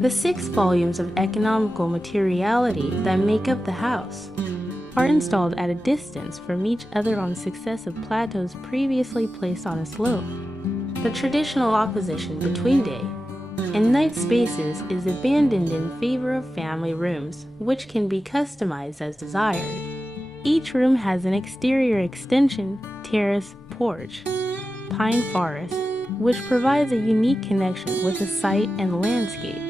The 6 volumes of economical materiality that make up the house are installed at a distance from each other on successive plateaus previously placed on a slope. The traditional opposition between day and night spaces is abandoned in favor of family rooms, which can be customized as desired. Each room has an exterior extension, terrace, porch, pine forest, which provides a unique connection with the site and landscape.